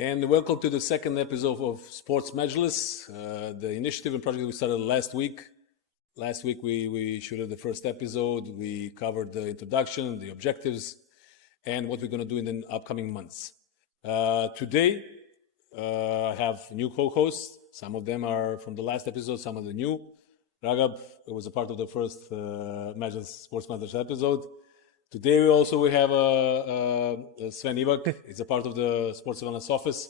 And welcome to the second episode of Sports Majlis, the initiative and project we started last week. Last week we shooted the first episode. We covered the introduction, the objectives, and what we're going to do in the upcoming months. Today, I have new co-hosts. Some of them are from the last episode, some of the new. Ragab was a part of the first Sports Majlis episode. Today we have Sven Ivak. He's a part of the Sports Wellness office.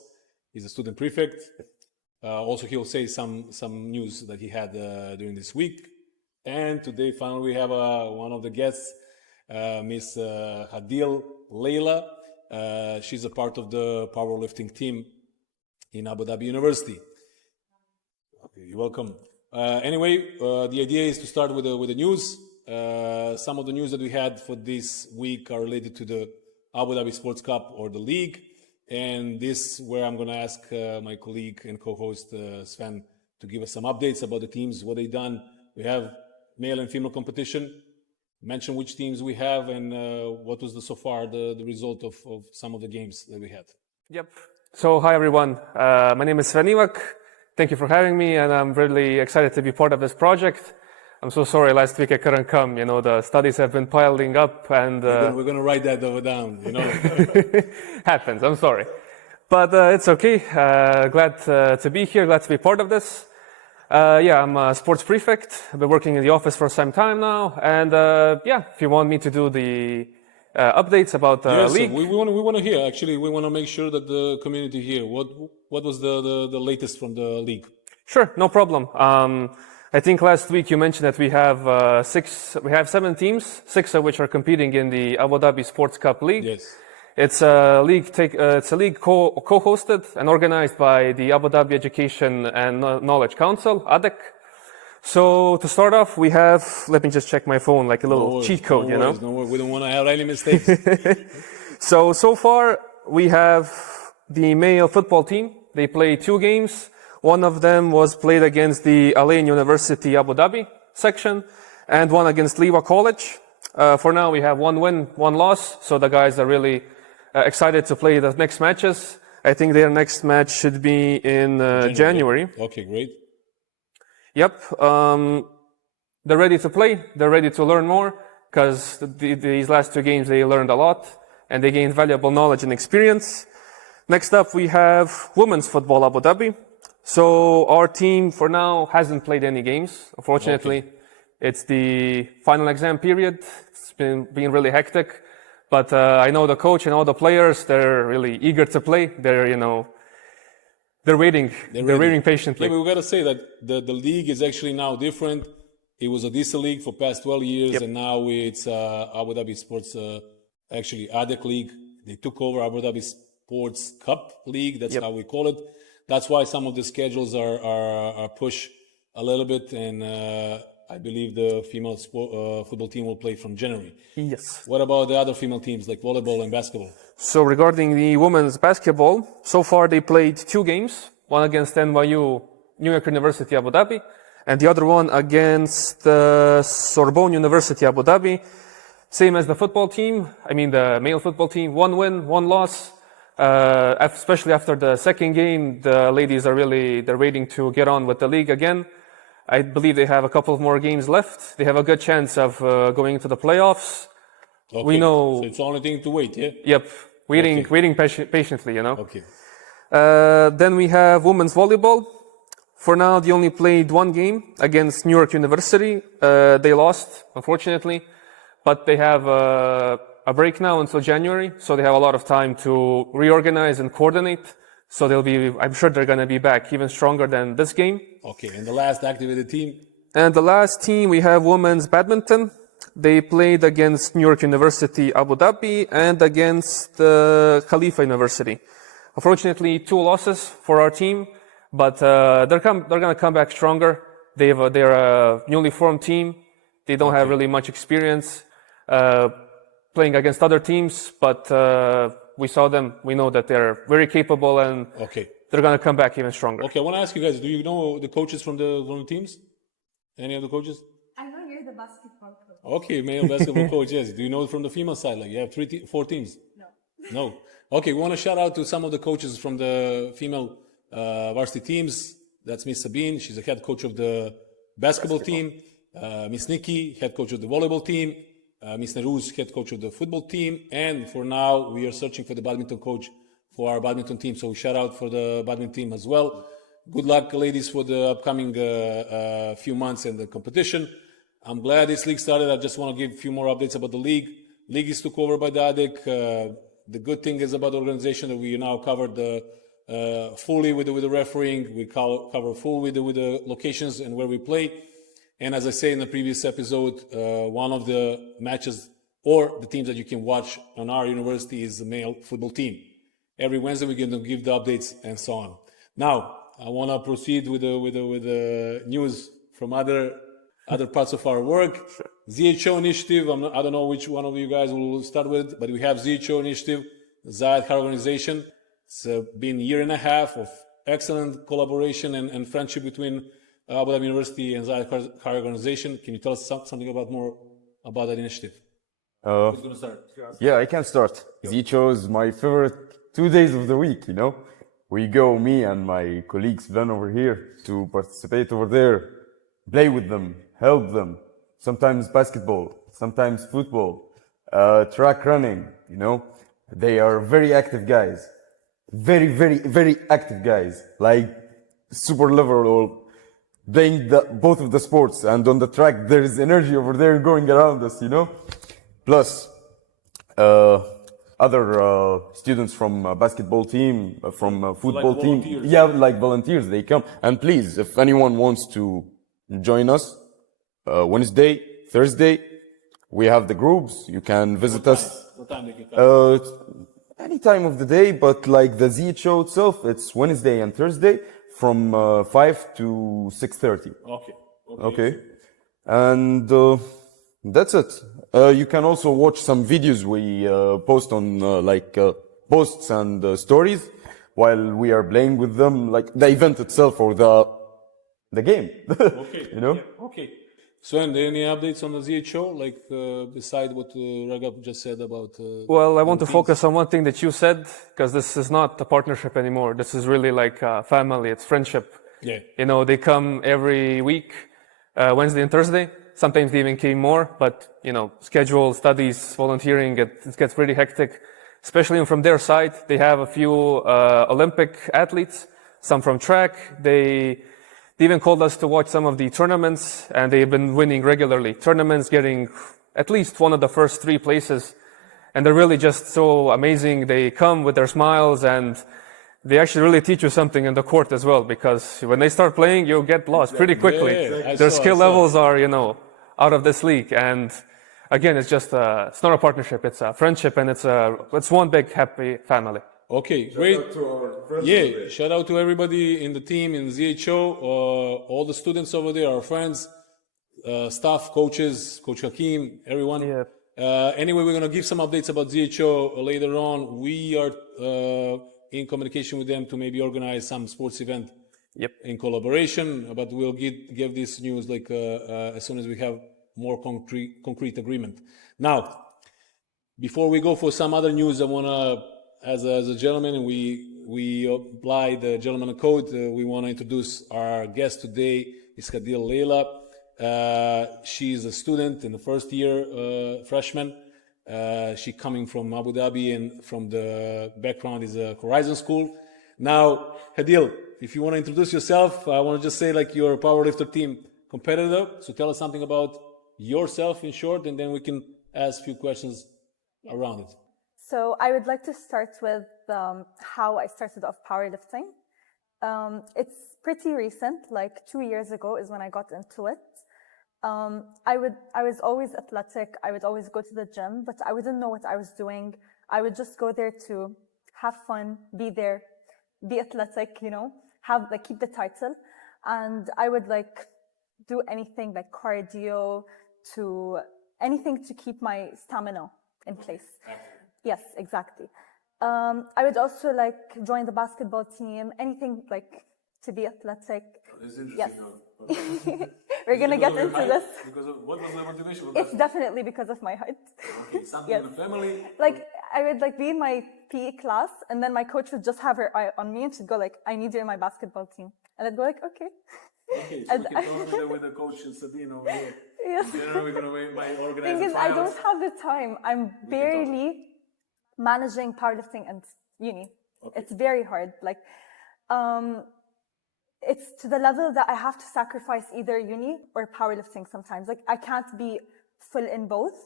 He's a student prefect. Also, he'll say some news that he had during this week. And today, finally, we have one of the guests, Miss Hadeel Laila. She's a part of the powerlifting team in Abu Dhabi University. Okay, you're welcome. Anyway, the idea is to start with the news. Some of the news that we had for this week are related to the Abu Dhabi Sports Cup or the league. And this where I'm going to ask my colleague and co-host Sven to give us some updates about the teams, what they've done. We have male and female competition. Mention which teams we have and what was so far the result of some of the games that we had. Yep. So hi everyone. My name is Sven Ivak. Thank you for having me, and I'm really excited to be part of this project. I'm so sorry last week I couldn't come. You know, the studies have been piling up, and we're going to write that over down. You know, happens. I'm sorry, but it's okay. Glad to be here. Glad to be part of this. I'm a sports prefect. I've been working in the office for some time now, and if you want me to do the updates about the league, we want to hear. Actually, we want to make sure that the community hear what was the latest from the league. Sure, no problem. I think last week you mentioned that we have 7 teams, 6 of which are competing in the Abu Dhabi Sports Cup League. Yes. It's a league co-hosted and organized by the Abu Dhabi Education and Knowledge Council, ADSC. So to start off, we have, let me just check my phone, like a little cheat code, No worries. We don't want to have any mistakes. So far, we have the male football team. They play 2 games. One of them was played against the Al Ain University Abu Dhabi section, and one against Liwa College. For now, we have 1 win, 1 loss, so the guys are really excited to play the next matches. I think their next match should be in January. Okay, great. Yep. They're ready to play. They're ready to learn more, because these last 2 games they learned a lot, and they gained valuable knowledge and experience. Next up, we have women's football Abu Dhabi. So our team for now hasn't played any games. Unfortunately, It's the final exam period. It's been really hectic, but I know the coach and all the players, they're really eager to play. They're waiting. They're waiting patiently. Yeah, but we got to say that the league is actually now different. It was a ADSC League for past 12 years, and now it's Abu Dhabi Sports, actually ADSC League. They took over Abu Dhabi Sports Cup League. That's how we call it. That's why some of the schedules are pushed a little bit, and I believe the female football team will play from January. Yes. What about the other female teams like volleyball and basketball? So regarding the women's basketball, so far they played 2 games, one against NYU, New York University Abu Dhabi, and the other one against Sorbonne University Abu Dhabi. Same as the football team, the male football team, 1 win, 1 loss. Especially after the second game, the ladies they're waiting to get on with the league again. I believe they have a couple of more games left. They have a good chance of going into the playoffs. Okay. We know. So it's the only thing to wait, yeah? Yep. Waiting patiently, Okay. Then we have women's volleyball. For now, they only played 1 game against New York University. They lost, unfortunately, but they have a break now until January, so they have a lot of time to reorganize and coordinate. So I'm sure they're going to be back even stronger than this game. Okay, and the last activated team? And the last team, we have women's badminton. They played against New York University Abu Dhabi and against Khalifa University. Unfortunately, 2 losses for our team, but they're going to come back stronger. They're a newly formed team. They don't have really much experience playing against other teams, but we saw them. We know that they're very capable, and they're going to come back even stronger. Okay, I want to ask you guys, do you know the coaches from the teams? Any of the coaches? I know you're the basketball coach. Okay, male basketball coach, yes. Do you know from the female side? Like you have 4 teams? No. No. Okay, we want to shout out to some of the coaches from the female varsity teams. That's Miss Sabine. She's the head coach of the basketball team. Miss Nikki, head coach of the volleyball team. Miss Neruz, head coach of the football team. And for now, we are searching for the badminton coach for our badminton team. So shout out for the badminton team as well. Good luck, ladies, for the upcoming few months in the competition. I'm glad this league started. I just want to give a few more updates about the league. League is took over by the ADSC. The good thing is about the organization that we now covered fully with the refereeing. We cover full with the locations and where we play. And as I say in the previous episode, one of the matches or the teams that you can watch on our university is the male football team. Every Wednesday we're going to give the updates and so on. Now, I want to proceed with the news from other parts of our work. ZHO initiative. I don't know which one of you guys will start with, but we have ZHO initiative, Zayed Higher Organization. It's been a year and a half of excellent collaboration and friendship between Abu Dhabi University and Zayed Higher Organization. Can you tell us something more about that initiative? Who's going to start? Yeah, I can start. ZHO is my favorite 2 days of the week, you know. We go, me and my colleague Sven over here, to participate over there, play with them, help them. Sometimes basketball, sometimes football, track running, you know. They are very active guys. Very, very, very active guys. Like super level, playing both of the sports. And on the track, there is energy over there going around us, you know. Plus, other students from basketball team, from football like team. volunteers. Yeah, like volunteers, they come. And please, if anyone wants to join us, Wednesday, Thursday, we have the groups. You can visit us. What time they can come? Any time of the day, but like the ZHO itself, it's Wednesday and Thursday from 5 to 6:30. Okay. And that's it. You can also watch some videos we post on posts and stories while we are playing with them, like the event itself or the game. Okay. You know? Yeah. Okay. Sven, any updates on the ZHO, beside what Ragab just said about... Well, I want to focus on one thing that you said, because this is not a partnership anymore. This is really like a family. It's friendship. Yeah. You know, they come every week, Wednesday and Thursday. Sometimes they even came more, but, you know, schedule, studies, volunteering, it gets pretty hectic, especially from their side. They have a few Olympic athletes, some from track. They even called us to watch some of the tournaments, and they've been winning regularly. Tournaments, getting at least one of the first 3 places. And they're really just so amazing. They come with their smiles, and they actually really teach you something in the court as well, because when they start playing, you'll get lost pretty quickly. Yeah. Their skill levels are, you know, out of this league. And again, it's just it's not a partnership, it's a friendship, and it's one big happy family. Okay, great. Yeah, shout out to everybody in the team, in ZHO, all the students over there, our friends, staff, coaches, Coach Hakeem, everyone. Yeah. Anyway, we're going to give some updates about ZHO later on. We are in communication with them to maybe organize some sports event in collaboration, but we'll give this news as soon as we have more concrete agreement. Now, before we go for some other news, I want to, as a gentleman, and we apply the gentleman code, we want to introduce our guest today, is Hadeel Laila. She is a student in the first year, freshman. She coming from Abu Dhabi, and from the background is a Horizon School. Now, Hadeel, if you want to introduce yourself, I want to just say you're a powerlifter team competitor. So tell us something about yourself in short, and then we can ask a few questions around it. So I would like to start with how I started off powerlifting. It's pretty recent, like 2 years ago is when I got into it. I was always athletic. I would always go to the gym, but I wouldn't know what I was doing. I would just go there to have fun, be there, be athletic, you know, keep the title. And I would do anything like cardio, to anything to keep my stamina in place. Yes, exactly. I would also join the basketball team, anything to be athletic. This is interesting. Yes. We're going to get into this. Because of, what was the motivation? It's definitely because of my height. Okay, something Yes. in the family? I would like be in my PE class, and then my coach would just have her eye on me, and she'd go like, "I need you in my basketball team," and I'd go like, "Okay." Okay, so we can talk with the coach and Sabine over here. Yes. Then we're gonna organize Thing the is, I tryouts. don't have the time. I'm barely managing powerlifting and uni. Okay. It's very hard. Like, it's to the level that I have to sacrifice either uni or powerlifting sometimes. Like, I can't be full in both.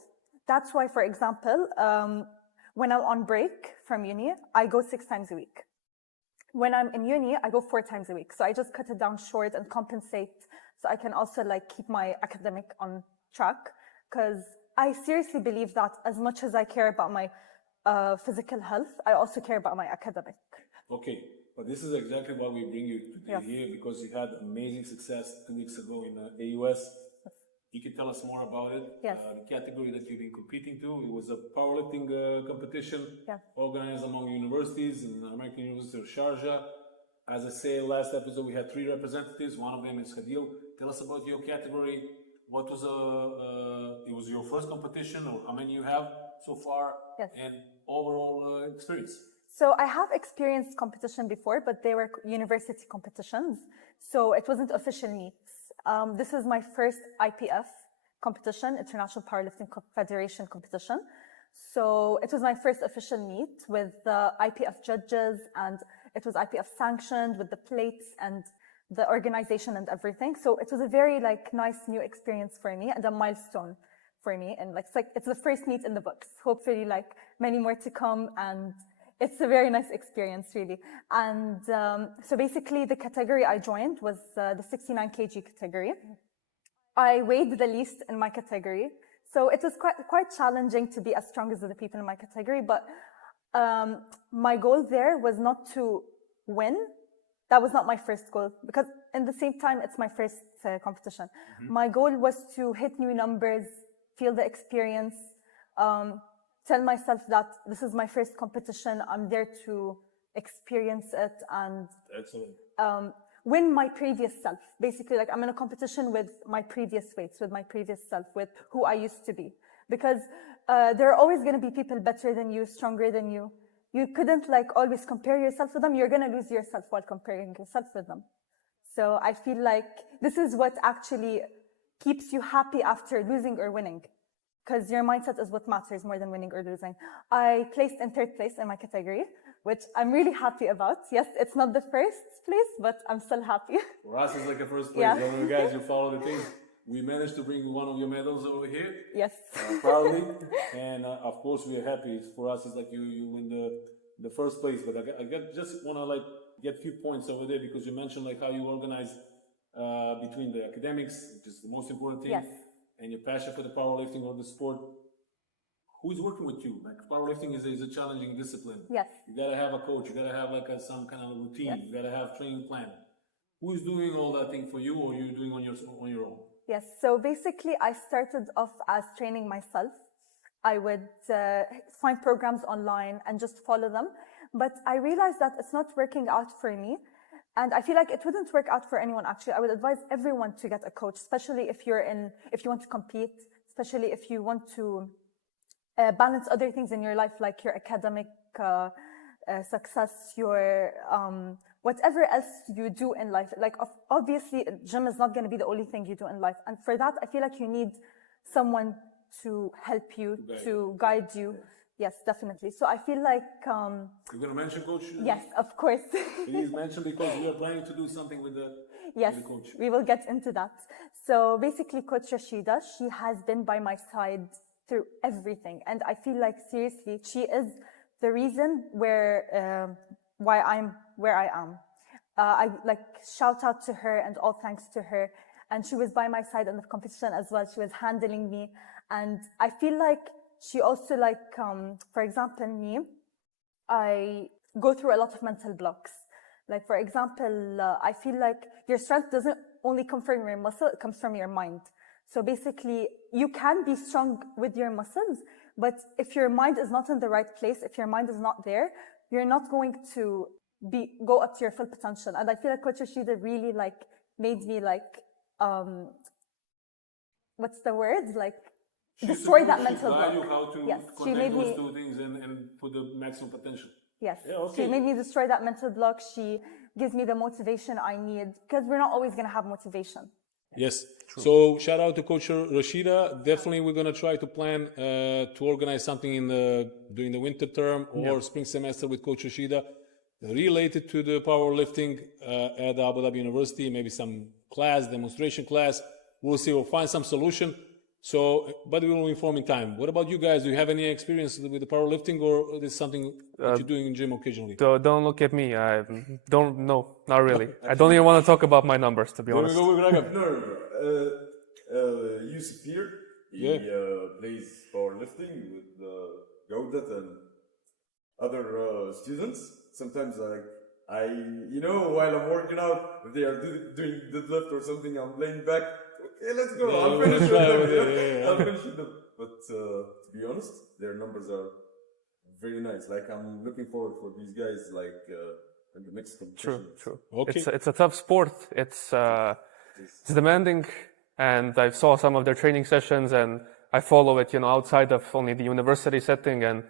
That's why, for example, when I'm on break from uni, I go 6 times a week. When I'm in uni, I go 4 times a week. So I just cut it down short and compensate so I can also like keep my academic on track. Because I seriously believe that as much as I care about my physical health, I also care about my academic. Okay, but this is exactly why we bring you today here, because you had amazing success 2 weeks ago in AUS. You can tell us more about it. Yes. The category that you've been competing to, it was a powerlifting competition organized among universities in American University of Sharjah. As I said last episode, we had 3 representatives. One of them is Hadeel. Tell us about your category. What was it was your first competition, or how many you have so far? Yes. And overall experience. So I have experienced competition before, but they were university competitions. So it wasn't official meets. This is my first IPF competition, International Powerlifting Federation competition. So it was my first official meet with the IPF judges, and it was IPF sanctioned with the plates and the organization and everything. So it was a very like nice new experience for me and a milestone for me. And like it's the first meet in the books. Hopefully like many more to come, and it's a very nice experience, really. And so basically the category I joined was the 69 kg category. I weighed the least in my category. So it was quite challenging to be as strong as the people in my category. But my goal there was not to win. That was not my first goal, because in the same time, it's my first competition. Mm-hmm. My goal was to hit new numbers, feel the experience, tell myself that this is my first competition. I'm there to experience it and win my previous self. Basically, like I'm in a competition with my previous weights, with my previous self, with who I used to be. Because there are always going to be people better than you, stronger than you. You couldn't like always compare yourself with them. You're going to lose yourself while comparing yourself with them. So I feel like this is what actually keeps you happy after losing or winning. Because your mindset is what matters more than winning or losing. I placed in 3rd place in my category, which I'm really happy about. Yes, it's not the first place, but I'm still happy. For us, it's like a first place. Yeah. All you guys who follow the thing, we managed to bring one of your medals over here. Yes. Proudly. And of course, we are happy. For us, it's like you win the first place. But I just want to like get a few points over there, because you mentioned like how you organize between the academics, which is the most important thing. Yes. And your passion for the powerlifting or the sport. Who is working with you? Like powerlifting is a challenging discipline. Yes. You gotta have a coach. You gotta have like some kind of routine. Yes. You gotta have training plan. Who is doing all that thing for you, or you're doing on your own? Yes. So basically, I started off as training myself. I would find programs online and just follow them. But I realized that it's not working out for me. And I feel like it wouldn't work out for anyone, actually. I would advise everyone to get a coach, especially if you want to compete, especially if you want to balance other things in your life, like your academic success, your whatever else you do in life. Like obviously, gym is not going to be the only thing you do in life. And for that, I feel like you need someone to help you, to guide you. Yes, definitely. So I feel like... You're going to mention coach? Yes, of course. Please mention, because we are planning to do something with the coach. We will get into that. So basically, Coach Rashida, she has been by my side through everything. And I feel like, seriously, she is the reason why I'm where I am. I like shout out to her and all thanks to her. And she was by my side in the competition as well. She was handling me. And I feel like she also like, for example, me, I go through a lot of mental blocks. Like, for example, I feel like your strength doesn't only come from your muscle, it comes from your mind. So basically, you can be strong with your muscles, but if your mind is not in the right place, if your mind is not there, you're not going to go up to your full potential. And I feel like Coach Rashida really like made me like, what's the word? Like, destroy that mental guide block. you how to Yes, she connect made those me. two things and put the maximum potential. Yes, Yeah, okay. she made me destroy that mental block. She gives me the motivation I need because we're not always going to have motivation. Yes. So shout out to Coach Rashida. Definitely, we're gonna try to plan to organize something during the winter term or spring semester with Coach Rashida, related to the powerlifting at Abu Dhabi University. Maybe some class, demonstration class. We'll see. We'll find some solution. So, but we will inform in time. What about you guys? Do you have any experience with the powerlifting, or is this something that you're doing in gym occasionally? Don't look at me. I don't know. Not really. I don't even want to talk about my numbers, to be honest. There we go with Ragab. Yusuf here, he Yeah. plays powerlifting with Gaudat and other students. Sometimes while I'm working out, if they are doing deadlift or something, I'm laying back. Okay, let's go. I'll finish with them. I'll finish with them. But to be honest, their numbers are very nice. Like, I'm looking forward for these guys, in the next competition. True. Okay. It's a tough sport. It's demanding, and I saw some of their training sessions, and I follow it, outside of only the university setting, and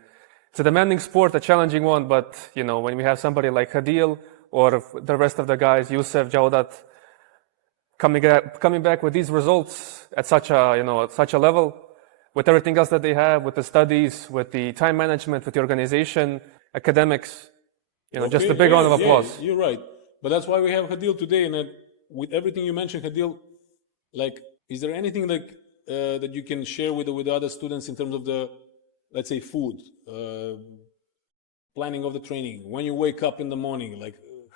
it's a demanding sport, a challenging one. But when we have somebody like Hadeel or the rest of the guys, Youssef, Jawdat, coming back with these results at such a level, with everything else that they have, with the studies, with the time management, with the organization, academics, just a big round of applause. You're right. But that's why we have Hadeel today. And with everything you mentioned, Hadeel, is there anything that you can share with the other students in terms of the, let's say, food, planning of the training, when you wake up in the morning,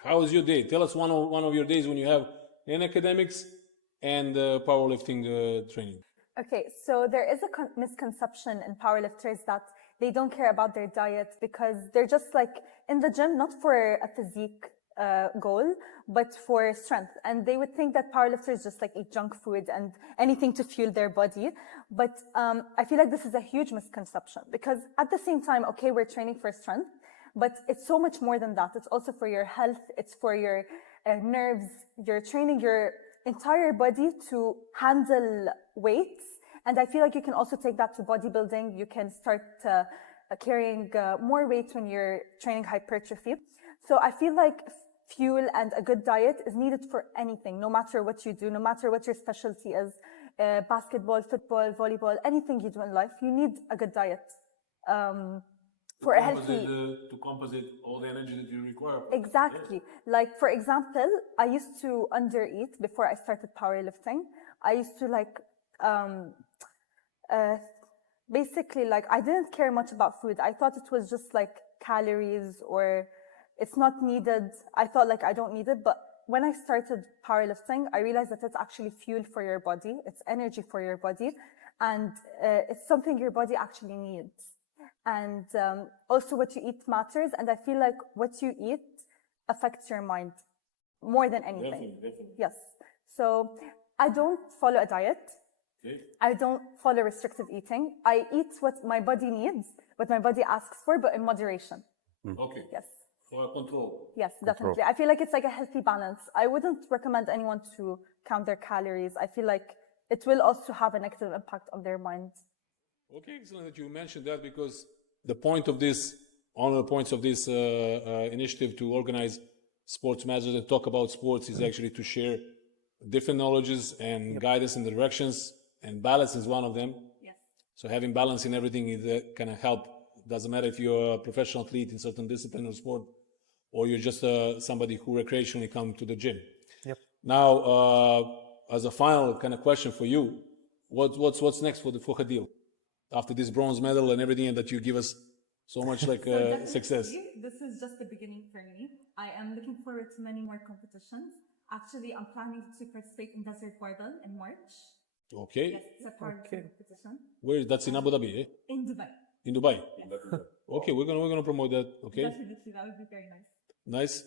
how is your day? Tell us one of your days when you have in academics and powerlifting training. Okay, so there is a misconception in powerlifters that they don't care about their diet because they're just in the gym, not for a physique goal, but for strength. And they would think that powerlifters just eat junk food and anything to fuel their body. But I feel like this is a huge misconception because at the same time, okay, we're training for strength, but it's so much more than that. It's also for your health. It's for your nerves. You're training your entire body to handle weights. And I feel like you can also take that to bodybuilding. You can start carrying more weight when you're training hypertrophy. So I feel like fuel and a good diet is needed for anything, no matter what you do, no matter what your specialty is, basketball, football, volleyball, anything you do in life, you need a good diet. For a healthy... To compensate all the energy that you require. Exactly. Yes. For example, I used to undereat before I started powerlifting. I used to basically I didn't care much about food. I thought it was just calories or it's not needed. I thought I don't need it. But when I started powerlifting, I realized that it's actually fuel for your body. It's energy for your body. And it's something your body actually needs. And also what you eat matters. And I feel like what you eat affects your mind more than anything. Definitely. Yes. So I don't follow a diet. Okay. I don't follow restrictive eating. I eat what my body needs, what my body asks for, but in moderation. Okay. Yes. For control. Yes, definitely. I feel like it's a healthy balance. I wouldn't recommend anyone to count their calories. I feel like it will also have a negative impact on their mind. Okay, excellent that you mentioned that, because the point of this, one of the points of this initiative to organize sports matches and talk about sports is actually to share different knowledges and guidance and directions, and balance is one of them. Yes. So having balance in everything is kind of help. Doesn't matter if you're a professional athlete in certain discipline or sport, or you're just somebody who recreationally come to the gym. Yep. Now, as a final kind of question for you, what's next for Hadeel after this bronze medal and everything that you give us so much success? This is just the beginning for me. I am looking forward to many more competitions. Actually, I'm planning to participate in Desert Barbell in March. Okay. Yes, it's a powerlifting competition. Where? That's in Abu Dhabi, eh? In Dubai. In Dubai. Yes. Okay, we're gonna promote that. Okay. Definitely, that would be very nice. Nice.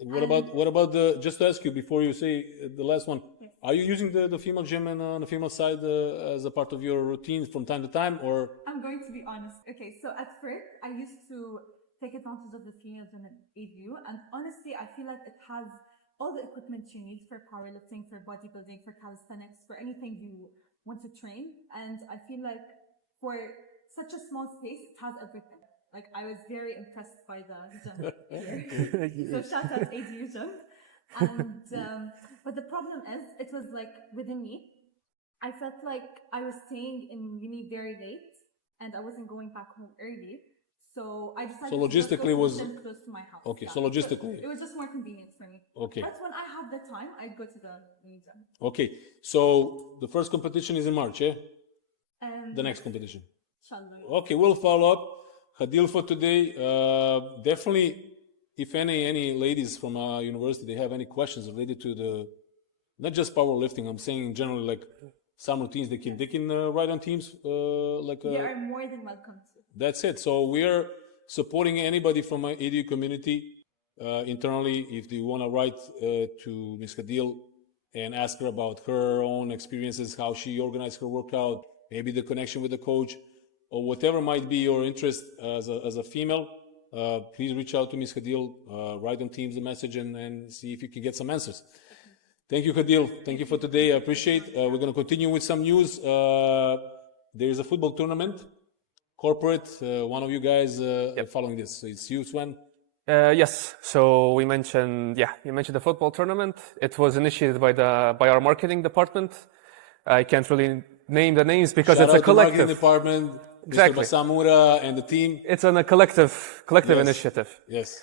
What about the? Just to ask you before you say the last one, yes. Are you using the female gym and the female side as a part of your routine from time to time, or? I'm going to be honest. Okay, so at first I used to take advantage of the female gym at ADU, and honestly, I feel like it has all the equipment you need for powerlifting, for bodybuilding, for calisthenics, for anything you want to train. And I feel like for such a small space, it has everything. Like, I was very impressed by the gym here. So shout out ADU gym. And, but the problem is, it was like within me. I felt like I was staying in uni very late and I wasn't going back home early. So I decided So to just logistically go to was- the gym close to my house. Okay, Yeah. so logistically. It was just more convenient for me. Okay. But when I have the time, I'd go to the uni gym. Okay, so the first competition is in March, yeah? And The next competition. inshallah. Okay, we'll follow up. Hadeel for today. Definitely, if any ladies from our university, they have any questions related to the, not just powerlifting, I'm saying in general, like some routines they can write on Teams. They are more than welcome to. That's it. So we are supporting anybody from our ADU community internally. If they want to write to Ms. Hadeel and ask her about her own experiences, how she organized her workout, maybe the connection with the coach, or whatever might be your interest as a female, please reach out to Ms. Hadeel, write on Teams a message and see if you can get some answers. Thank you, Hadeel. Thank you for today. I appreciate. We're going to continue with some news. There is a football tournament, corporate. One of you guys are following this. So it's you, Sven. Yes. So you mentioned the football tournament. It was initiated by our marketing department. I can't really name the names because Shout it's a out to marketing collective. department, Exactly. Mr. Basamura and the team. It's a collective Yes. initiative. Yes.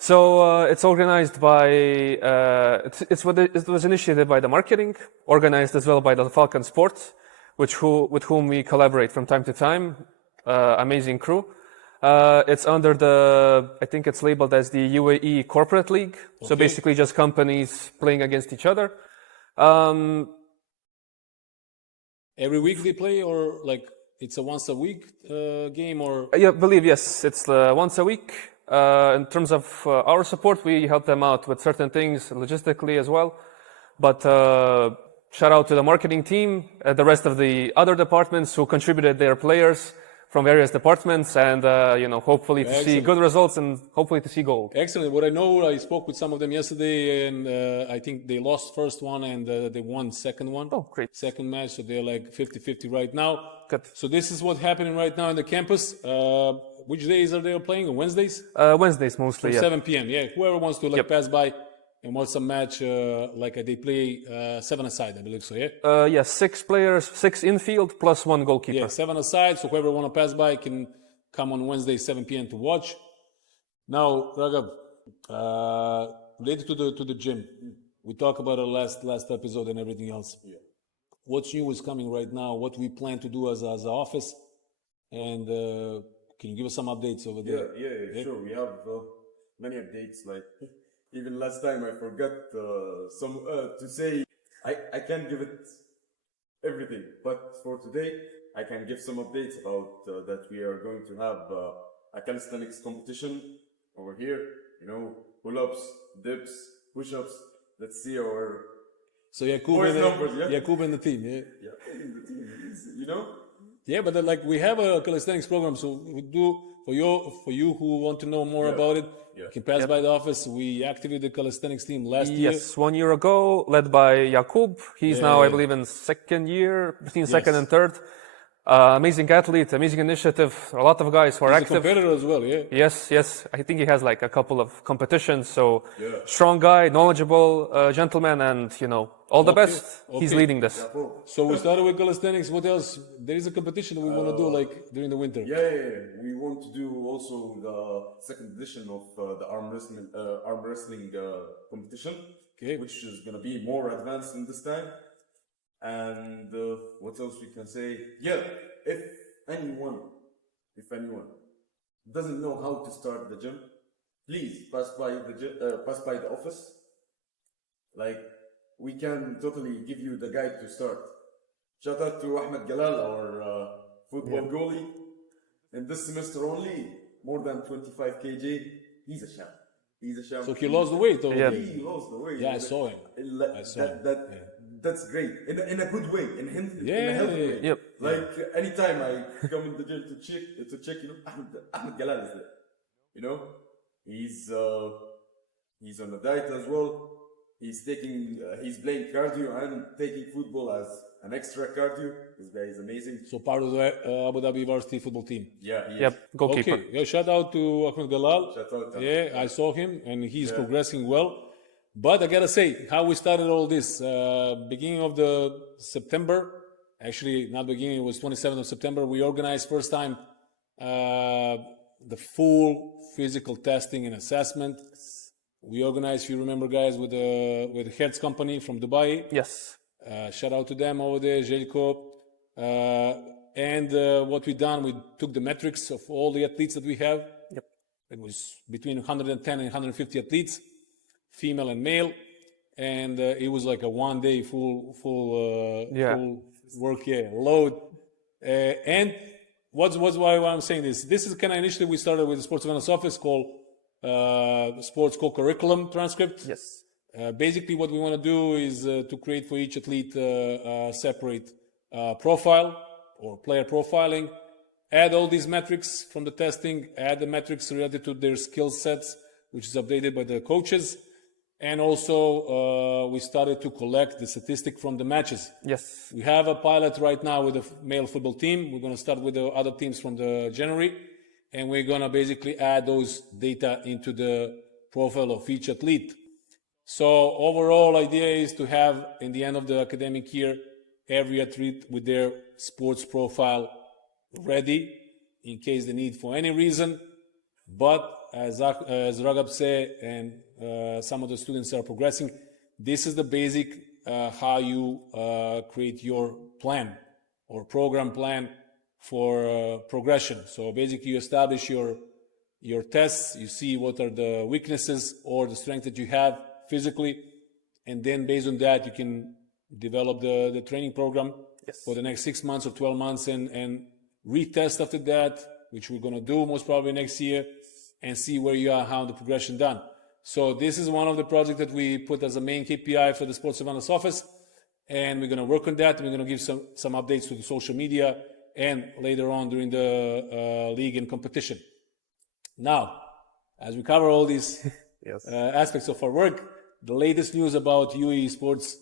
So it's organized by it was initiated by the marketing, organized as well by the Falcon Sports, with whom we collaborate from time to time. Amazing crew. It's under I think it's labeled as the UAE Corporate League. So Okay. basically just companies playing against each other. Every week they play, or like it's a once a week game, or Yeah, believe yes, it's once a week. In terms of our support, we help them out with certain things logistically as well. But shout out to the marketing team, the rest of the other departments who contributed their players from various departments, and hopefully to see Excellent. good results and hopefully to see gold. excellent. What I know, I spoke with some of them yesterday, and I think they lost first one and they won second one. Oh, great. Second match, so they're like 50-50 right now. Good. So this is what's happening right now in the campus. Which days are they playing? On Wednesdays? Wednesdays mostly. Yeah. 7 p.m. Yeah, whoever wants to pass by and watch some match, they play 7-a-side, I believe so. Yeah. Yes, 6 players, 6 infield plus 1 goalkeeper. Yeah, 7-a-side. So whoever want to pass by can come on Wednesday 7 p.m. to watch. Now, Ragab, related to the gym, we talked about our last episode and everything else. Yeah. What's new is coming right now? What we plan to do as an office, and can you give us some updates over there? Yeah, sure. We have many updates. Like even last time, I forgot to say I can't give it everything, but for today, I can give some updates about that we are going to have a calisthenics competition over here. Pull-ups, dips, push-ups. Let's see our So Yakub boys' numbers. Yeah, Yakub and the team. Yeah. the team is, Yeah, but we have a calisthenics program, so we do for you who want to know more about it. Yeah. You can pass by the office. We activated the calisthenics team last year. Yes, 1 year ago, led by Yakub. He's now, I believe, in second year, between second and third. Amazing athlete, amazing initiative. A lot of guys who are He's a active. competitor as well, yeah. Yes. I think he has like a couple of competitions. So strong guy, knowledgeable gentleman, and all the best. He's Okay. leading this. So we started with calisthenics. What else? There is a competition that we want to do during the winter. Yeah. We want to do also the second edition of the arm wrestling competition, which is gonna be more advanced in this time. And what else we can say? Yeah, if anyone doesn't know how to start the gym, please pass by the office. Like, we can totally give you the guide to start. Shout out to Ahmed, our football goalie. In this semester only, more than 25 kg. He's a champ. So he lost the weight. Or Yeah. He lost the weight. Yeah, I saw him. That's great. In a good way. In a healthy way. Yep. Like anytime I come in the gym to check, Ahmed Galal is there. He's on a diet as well. He's playing cardio and taking football as an extra cardio. This guy is amazing. So part of the Abu Dhabi varsity football team. Yeah, he Yep, is. goalkeeper. Okay, yeah, shout out to Ahmed Galal. Shout out to Yeah, I saw him and he's progressing well. But I gotta say, how we started all this, beginning of the September, actually not beginning, it was 27th of September, we organized first time the full physical testing and assessment. We organized, if you remember guys, with the Hertz company from Dubai. Yes. Shout out to them over there, Jelko. And what we done, we took the metrics of all the athletes that we have. Yep. It was between 110 and 150 athletes, female and male. And it was like a 1 day full work, load. And what's why I'm saying this? This is kind of initiative we started with the Sports Awareness Office called Sports Co-Curriculum Transcript. Yes. Basically, what we want to do is to create for each athlete a separate profile or player profiling, add all these metrics from the testing, add the metrics related to their skill sets, which is updated by the coaches. And also, we started to collect the statistic from the matches. Yes. We have a pilot right now with the male football team. We're going to start with the other teams from the January. And we're going to basically add those data into the profile of each athlete. So overall idea is to have, in the end of the academic year, every athlete with their sports profile ready in case they need for any reason. But as Ragab said, and some of the students are progressing, this is the basic how you create your plan or program plan for progression. So basically you establish your tests, you see what are the weaknesses or the strength that you have physically, and then based on that you can develop the training program for the next 6 months or 12 months and retest after that, which we're going to do most probably next year, and see where you are, how the progression done. So this is one of the projects that we put as a main KPI for the Sports Awareness Office, and we're going to work on that. We're going to give some updates to the social media and later on during the league and competition. Now, as we cover all these aspects of our work, the latest news about UAE sports,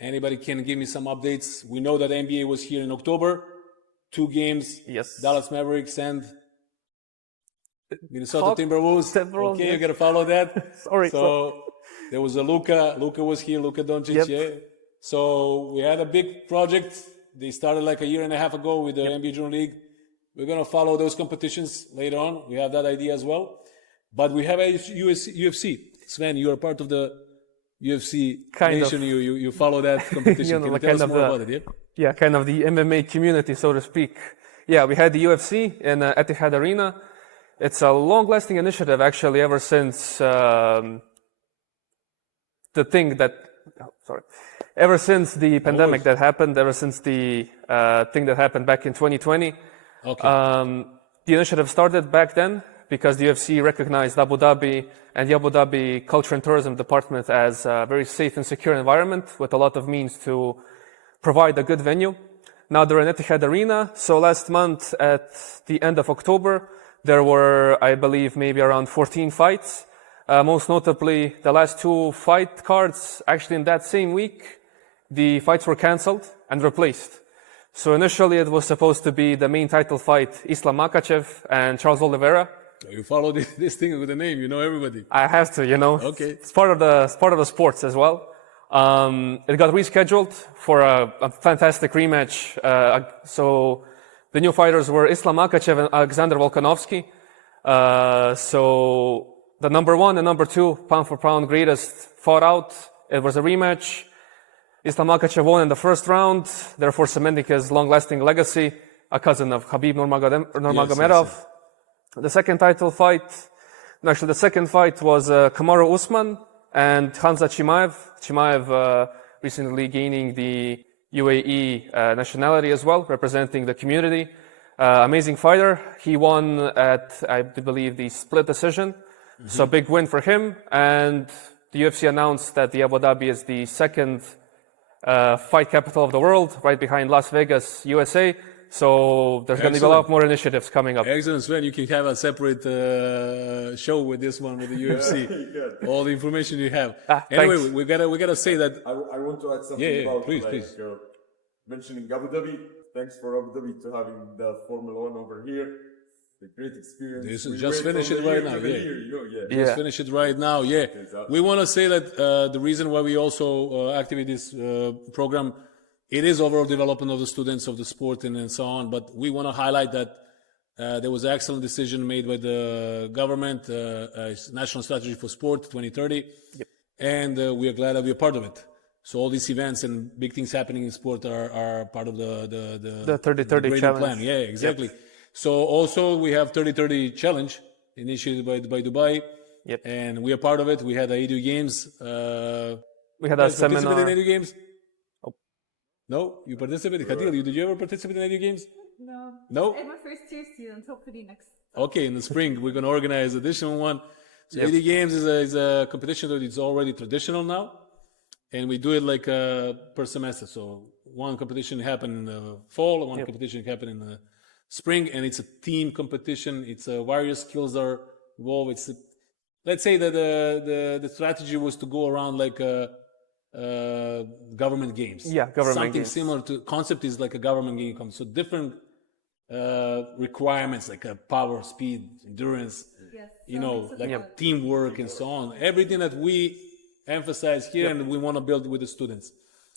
anybody can give me some updates? We know that NBA was here in October, 2 games, Dallas Mavericks and Minnesota Timberwolves. Okay, you got to follow that. Sorry. So there was a Luka was here, Luka Doncic, So we had a big project. They started like a year and a half ago with the NBA Junior League. We're going to follow those competitions later on. We have that idea as well. But we have a UFC. Sven, you are part of the UFC nation. You follow that competition. Can you tell us more about it? Yeah, kind of the MMA community, so to speak. Yeah, we had the UFC in Etihad Arena. It's a long-lasting initiative, actually, ever since ever since the pandemic that happened, ever since the thing that happened back in 2020. Okay. The initiative started back then because the UFC recognized Abu Dhabi and the Abu Dhabi Culture and Tourism Department as a very safe and secure environment with a lot of means to provide a good venue. Now they're in Etihad Arena. So last month at the end of October, there were, I believe, maybe around 14 fights. Most notably, the last 2 fight cards, actually in that same week, the fights were cancelled and replaced. So initially it was supposed to be the main title fight, Islam Makhachev and Charles Oliveira. You follow this thing with the name, you know everybody. I have to, Okay. It's part of the sports as well. It got rescheduled for a fantastic rematch. So the new fighters were Islam Makhachev and Alexander Volkanovski. So the number 1 and number 2 pound for pound greatest fought out. It was a rematch. Islam Makhachev won in the first round, therefore cementing his long-lasting legacy, a cousin of Khabib Nurmagomedov. The second title fight, actually the second fight was Kamaru Usman and Khamzat Chimaev. Chimaev recently gaining the UAE nationality as well, representing the community. Amazing fighter. He won at, I believe, the split decision. So big win for him. And the UFC announced that the Abu Dhabi is the second fight capital of the world, right behind Las Vegas, USA. So there's going to be a lot more initiatives coming up. Excellent, Sven. You can have a separate show with this one with the UFC. All the information you have. Anyway, we gotta say that. I want to add something about please. mentioning Abu Dhabi. Thanks for Abu Dhabi to having the Formula One over here. A great experience. This We is just wait finish from it the right year now. to the Yeah. year, you know, yeah. Let's Yeah. finish it right now. Yeah. We want to say that the reason why we also activate this program, it is overall development of the students of the sport and so on. But we want to highlight that there was an excellent decision made by the government, National Strategy for Sport 2030. Yep. And we are glad that we are part of it. So all these events and big things happening in sport are part of The 30-30 greater challenge. plan. Yeah, exactly. So also we have 30-30 challenge initiated by Dubai. Yep. And we are part of it. We had the ADU Games. We had a Guys participate seminar. in ADU Games? No? You participated? Hadeel, did you ever participate in ADU Games? No. No? I'm a first year student, hopefully next. Okay, in the spring we're going to organize additional one. So AD Games is a competition that is already traditional now, and we do it like per semester. So one competition happen in the fall, one competition happen in the spring, and it's a team competition. It's various skills are involved. It's let's say that the strategy was to go around like government games. Yeah, government something games. similar to concept is like a government game comes. So different requirements like power, speed, endurance, Yes. you know, like teamwork and so on. Everything that we emphasize here and we want to build with the students.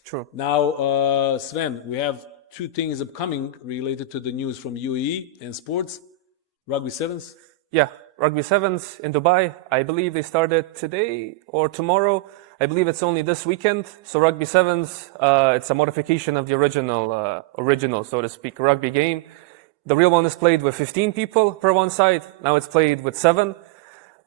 True. Now, Sven, we have two things upcoming related to the news from UAE and sports. Rugby sevens. Yeah, Rugby Sevens in Dubai. I believe they started today or tomorrow. I believe it's only this weekend. So Rugby Sevens, it's a modification of the original, so to speak, rugby game. The real one is played with 15 people per one side. Now it's played with 7.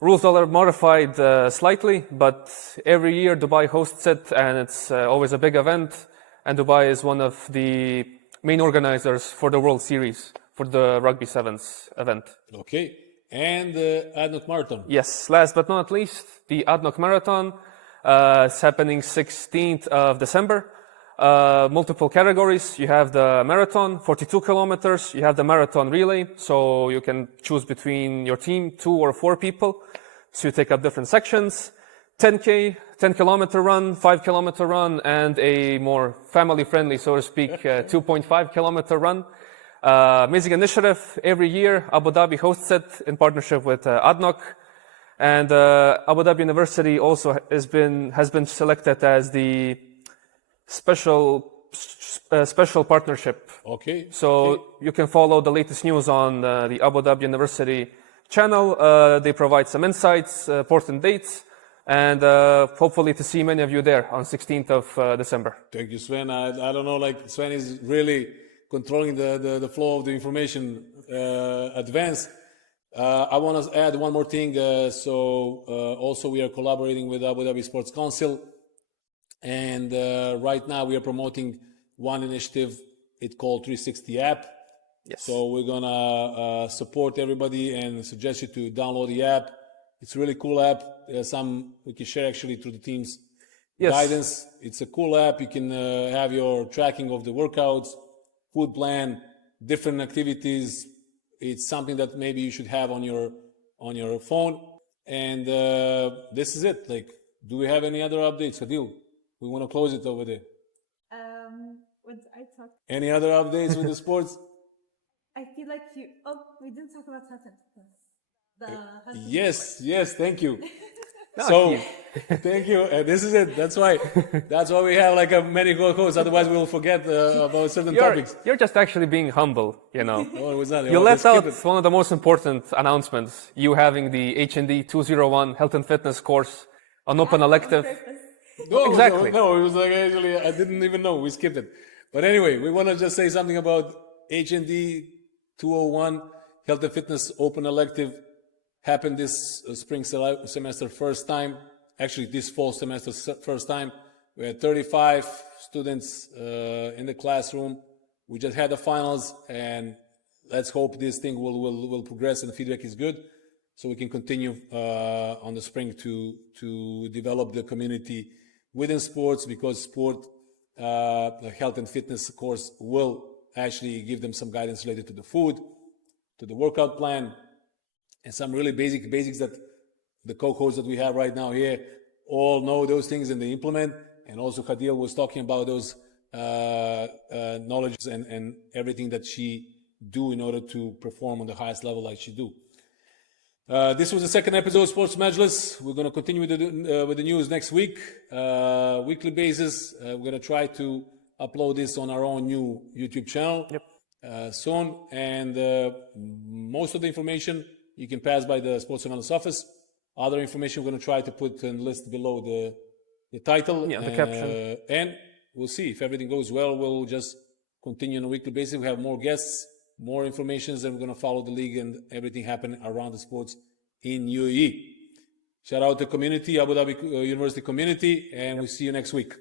Rules are modified slightly, but every year Dubai hosts it, and it's always a big event. And Dubai is one of the main organizers for the World Series, for the Rugby Sevens event. Okay. And the Adnoc Marathon. Yes, last but not least, the Adnoc Marathon is happening 16th of December. Multiple categories. You have the marathon, 42 kilometers. You have the marathon relay, so you can choose between your team, 2 or 4 people. So you take up different sections. 10K, 10-kilometer run, 5-kilometer run, and a more family-friendly, so to speak, 2.5-kilometer run. Amazing initiative. Every year, Abu Dhabi hosts it in partnership with Adnoc. And Abu Dhabi University also has been selected as the special partnership. Okay. So you can follow the latest news on the Abu Dhabi University channel. They provide some insights, important dates, and hopefully to see many of you there on 16th of December. Thank you, Sven. I don't know, like Sven is really controlling the flow of the information advance. I want to add one more thing. Also we are collaborating with Abu Dhabi Sports Council. And right now we are promoting one initiative. It's called 360 app. Yes. So we're gonna support everybody and suggest you to download the app. It's a really cool app. Some we can share actually through the team's guidance. It's a cool app. You can have your tracking of the workouts, food plan, different activities. It's something that maybe you should have on your phone. And this is it. Like, do we have any other updates, Hadeel? We want to close it over there. Would I talk? Any other updates with the sports? I feel like you. Oh, we didn't talk about Hutton. Yes, thank you. So, thank you. This is it. That's why we have like a many co-hosts. Otherwise, we will forget about certain topics. You're just actually being humble, you know. No, it was not. You left out one of the most important announcements. You having the HND 201 health and fitness course on open elective. No, exactly. No, it was like actually I didn't even know. We skipped it. But anyway, we want to just say something about HND 201 health and fitness open elective. Happened this spring semester first time. Actually, this fall semester first time. We had 35 students in the classroom. We just had the finals, and let's hope this thing will progress and the feedback is good, so we can continue on the spring to develop the community within sports, because sport, the health and fitness course will actually give them some guidance related to the food, to the workout plan, and some really basics that the co-hosts that we have right now here all know those things and they implement. And also Hadeel was talking about those knowledge and everything that she do in order to perform on the highest level like she do. This was the second episode of Sports Majlis. We're going to continue with the news next week, weekly basis. We're going to try to upload this on our own new YouTube channel soon. And most of the information you can pass by the Sports Analyst office. Other information we're going to try to put and list below the title. Yeah, the caption. And we'll see if everything goes well. We'll just continue on a weekly basis. We have more guests, more information, and we're going to follow the league and everything happening around the sports in UAE. Shout out to community, Abu Dhabi University community, and we'll see you next week.